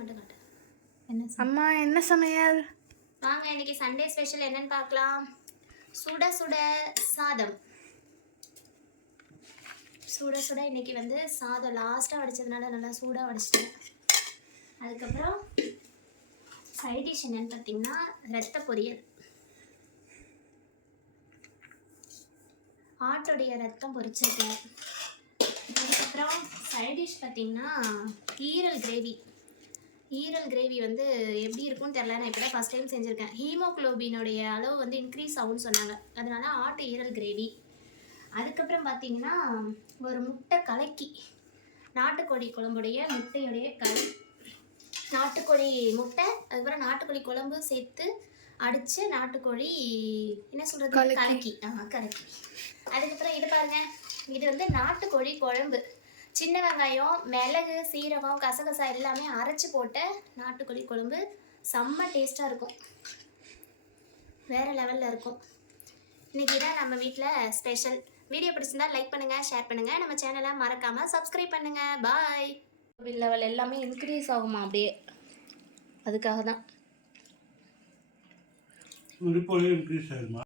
மட்டும் காட்டு. அம்மா என்ன சமையல்? வாங்க இன்னைக்கு சண்டே ஸ்பெஷல் என்னன்னு பார்க்கலாம். சுட சுட சாதம். சுட சுட இன்னைக்கு வந்து சாதம் லாஸ்ட்டாக வடிச்சதுனால நல்லா சூடாக வடிச்சிட்டேன். அதுக்கப்புறம் சைட் டிஷ் என்னன்னு பார்த்தீங்கன்னா ரத்த பொரியல். ஆட்டோடைய ரத்தம் பொரிச்சிருக்கேன். அதுக்கப்புறம் சைட் டிஷ் பார்த்தீங்கன்னா ஈரல் கிரேவி. ஈரல் கிரேவி வந்து எப்படி இருக்கும்னு தெரில, நான் இப்போ தான் ஃபஸ்ட் டைம் செஞ்சுருக்கேன். ஹீமோக்ளோபினுடைய அளவு வந்து இன்க்ரீஸ் ஆகும்னு சொன்னாங்க, அதனால ஆட்டு ஈரல் கிரேவி. அதுக்கப்புறம் பார்த்தீங்கன்னா ஒரு முட்டை கலக்கி, நாட்டுக்கோழி குழம்புடைய முட்டையுடைய நாட்டுக்கோழி முட்டை, அதுக்கப்புறம் நாட்டுக்கோழி குழம்பு சேர்த்து அடித்து நாட்டுக்கோழி என்ன சொல்கிறது கலக்கி கலக்கி. அதுக்கப்புறம் இது பாருங்கள், இது வந்து நாட்டுக்கோழி குழம்பு. சின்ன வெங்காயம், மிளகு, சீரகம், கசகசா எல்லாமே அரைச்சி போட்ட நாட்டுக்கோழி குழம்பு. செம்ம டேஸ்ட்டாக இருக்கும், வேறு லெவலில் இருக்கும். இன்றைக்கி தான் நம்ம வீட்டில் ஸ்பெஷல். வீடியோ பிடிச்சிருந்தா லைக் பண்ணுங்கள், ஷேர் பண்ணுங்கள், நம்ம சேனலை மறக்காமல் சப்ஸ்கிரைப் பண்ணுங்கள். பாய். லெவல் எல்லாமே இன்க்ரீஸ் ஆகுமா அப்படியே, அதுக்காக தான்.